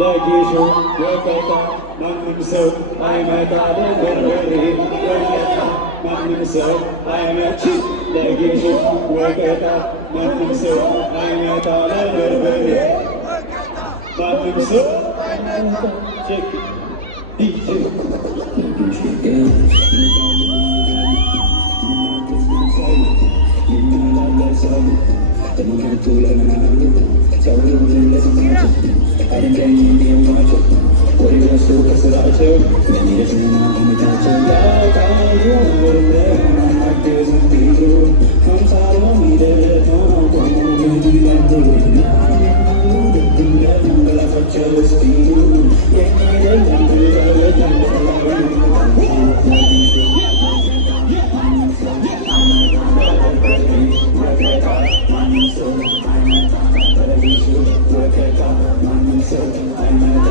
ለጊሹ ወቀታ ማንም ሰው አይመጣ ለበርበሬ ወቀታ ማንም ሰው አይመች ለጊሹ ወቀታ ማንም ሰው አይመጣ ለበርበሬ ማንም ሰው አይመጣ ዲጄ I'm